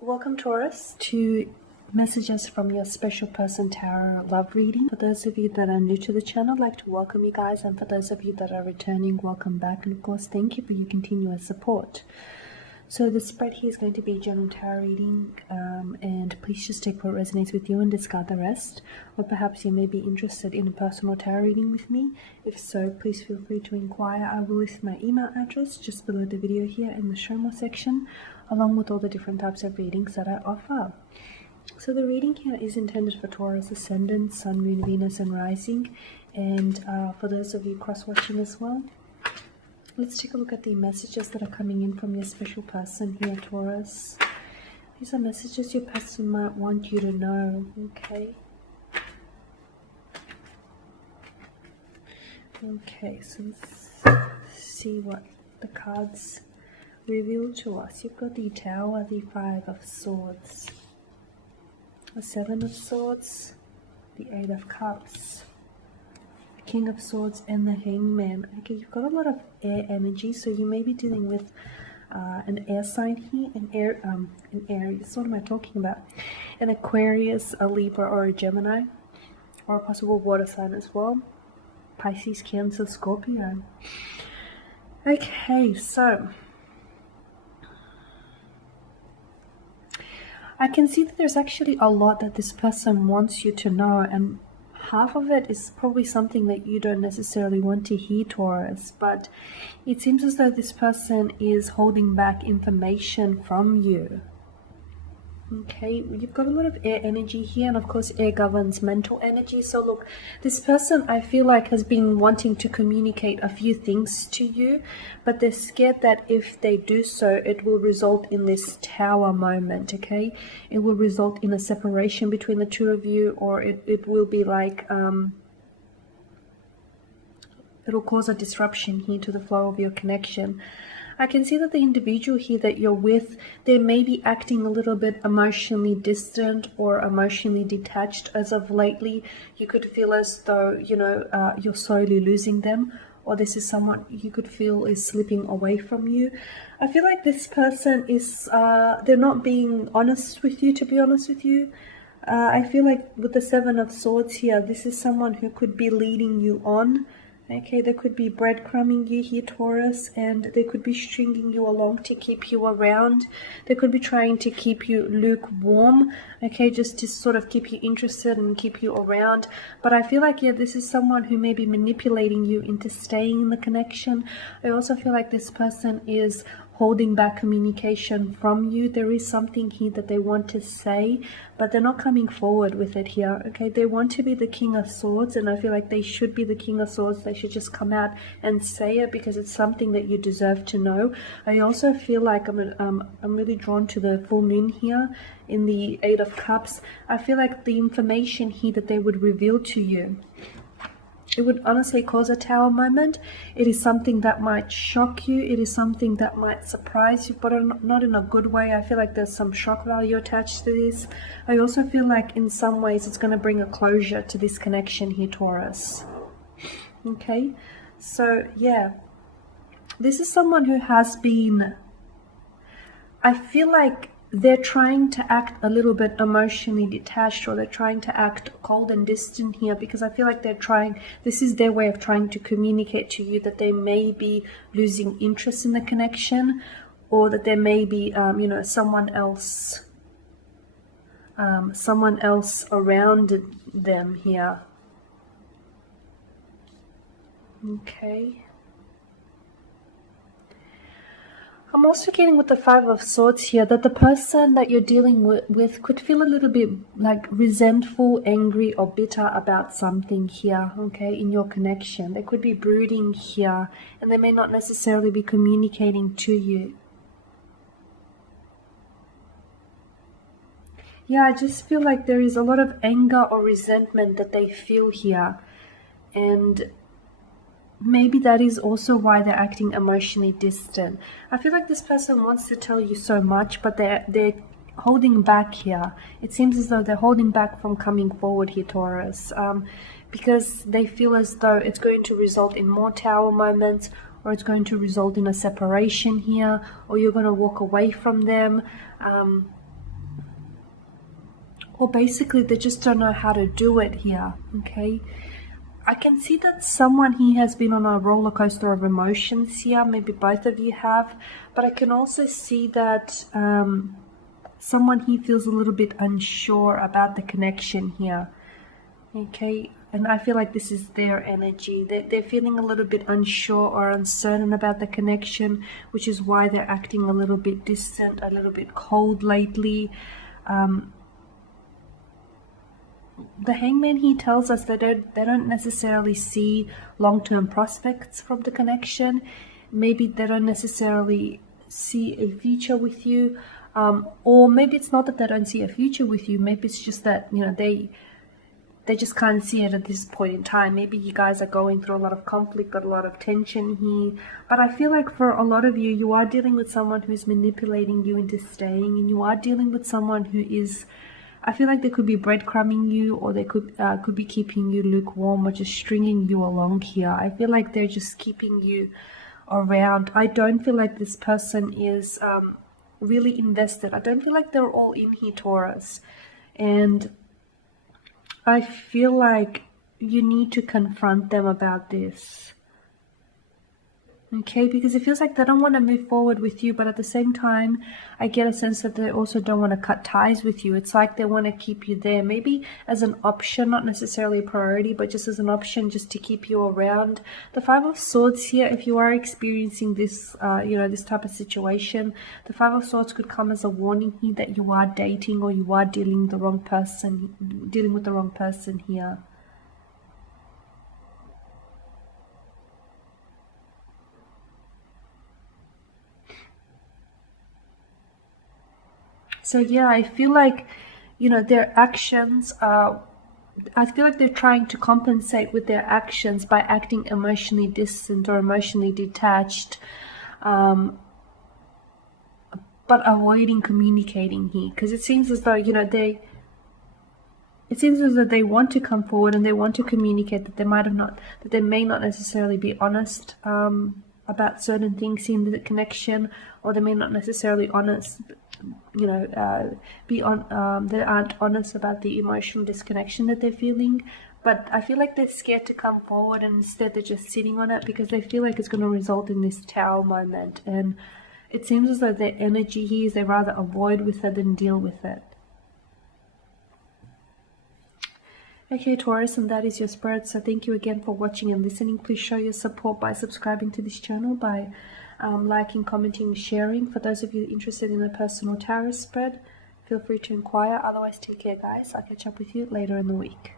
Welcome, Taurus, to messages from your special person tarot love reading. For those of you that are new to the channel, I'd like to welcome you guys, and for those of you that are returning, welcome back, and of course thank you for your continuous support. So the spread here is going to be a general tarot reading, and please just take what resonates with you and discard the rest. Or perhaps you may be interested in a personal tarot reading with me. If so, please feel free to inquire. I will list my email address just below the video here in the show more section, along with all the different types of readings that I offer. So the reading here is intended for Taurus Ascendant, Sun, Moon, Venus and Rising, and for those of you cross-watching as well. Let's take a look at the messages that are coming in from your special person here, Taurus. These are messages your person might want you to know, okay? Okay, so let's see what the cards reveal to us. You've got the Tower, the Five of Swords, the Seven of Swords, the Eight of Cups, King of Swords and the Hangman. Okay, you've got a lot of air energy, so you may be dealing with an air sign here, an Aries. What am I talking about? An Aquarius, a Libra, or a Gemini, or a possible water sign as well. Pisces, Cancer, Scorpio. Okay, so I can see that there's actually a lot that this person wants you to know, and half of it is probably something that you don't necessarily want to hear, Taurus, but it seems as though this person is holding back information from you. Okay, you've got a lot of air energy here, and of course air governs mental energy. So look, this person I feel like has been wanting to communicate a few things to you, but they're scared that if they do so, it will result in this tower moment, okay? It will result in a separation between the two of you, or it will be like, it'll cause a disruption here to the flow of your connection. I can see that the individual here that you're with, they may be acting a little bit emotionally distant or emotionally detached as of lately. You could feel as though, you know, you're slowly losing them, or this is someone you could feel is slipping away from you. I feel like this person is, they're not being honest with you, to be honest with you. I feel like with the Seven of Swords here, this is someone who could be leading you on. Okay, they could be breadcrumbing you here, Taurus, and they could be stringing you along to keep you around. They could be trying to keep you lukewarm, okay, just to sort of keep you interested and keep you around. But I feel like, yeah, this is someone who may be manipulating you into staying in the connection. I also feel like this person is holding back communication from you. There is something here that they want to say, but they're not coming forward with it here, okay? They want to be the King of Swords, and I feel like they should be the King of Swords. They should just come out and say it because it's something that you deserve to know. I also feel like I'm really drawn to the full moon here in the Eight of Cups. I feel like the information here that they would reveal to you, it would honestly cause a tower moment. It is something that might shock you. It is something that might surprise you, but not in a good way. I feel like there's some shock value attached to this. I also feel like in some ways it's going to bring a closure to this connection here, Taurus. Okay, so yeah, this is someone who has been, I feel like they're trying to act a little bit emotionally detached, or they're trying to act cold and distant here, because I feel like they're trying, this is their way of trying to communicate to you that they may be losing interest in the connection, or that there may be, you know, someone else around them here. Okay. I'm also getting with the Five of Swords here that the person that you're dealing with could feel a little bit like resentful, angry, or bitter about something here, okay, in your connection. They could be brooding here, and they may not necessarily be communicating to you. Yeah, I just feel like there is a lot of anger or resentment that they feel here, and maybe that is also why they're acting emotionally distant. I feel like this person wants to tell you so much, but they're holding back here. It seems as though they're holding back from coming forward here, Taurus, because they feel as though it's going to result in more tower moments, or it's going to result in a separation here, or you're going to walk away from them. or basically they just don't know how to do it here. Okay, I can see that someone here has been on a roller coaster of emotions here. Maybe both of you have, but I can also see that someone here feels a little bit unsure about the connection here. Okay, and I feel like this is their energy. They're feeling a little bit unsure or uncertain about the connection, which is why they're acting a little bit distant, a little bit cold lately. The Hangman, he tells us that they don't necessarily see long-term prospects from the connection. Maybe they don't necessarily see a future with you, or maybe it's not that they don't see a future with you. Maybe it's just that, you know, they just can't see it at this point in time. Maybe you guys are going through a lot of conflict, got a lot of tension here. But I feel like for a lot of you, you are dealing with someone who's manipulating you into staying, and you are dealing with someone who is, I feel like they could be breadcrumbing you, or they could be keeping you lukewarm, or just stringing you along here. I feel like they're just keeping you around. I don't feel like this person is really invested. I don't feel like they're all in here, Taurus. And I feel like you need to confront them about this. Okay, because it feels like they don't want to move forward with you, but at the same time, I get a sense that they also don't want to cut ties with you. It's like they want to keep you there, maybe as an option, not necessarily a priority, but just as an option, just to keep you around. The Five of Swords here, if you are experiencing this, this type of situation, the Five of Swords could come as a warning here that you are dating, or you are dealing with the wrong person here. So yeah, I feel like, their actions, I feel like they're trying to compensate with their actions by acting emotionally distant or emotionally detached, but avoiding communicating here. Because it seems as though, it seems as though they want to come forward and they want to communicate, that they may not necessarily be honest about certain things in the connection, or they may not necessarily they aren't honest about the emotional disconnection that they're feeling. But I feel like they're scared to come forward, and instead they're just sitting on it because they feel like it's going to result in this Tower moment. And it seems as though their energy here is they rather avoid with it than deal with it. Okay, Taurus, and that is your spread. So thank you again for watching and listening. Please show your support by subscribing to this channel, by liking, commenting, sharing. For those of you interested in a personal tarot spread, feel free to inquire. Otherwise, take care, guys. I'll catch up with you later in the week.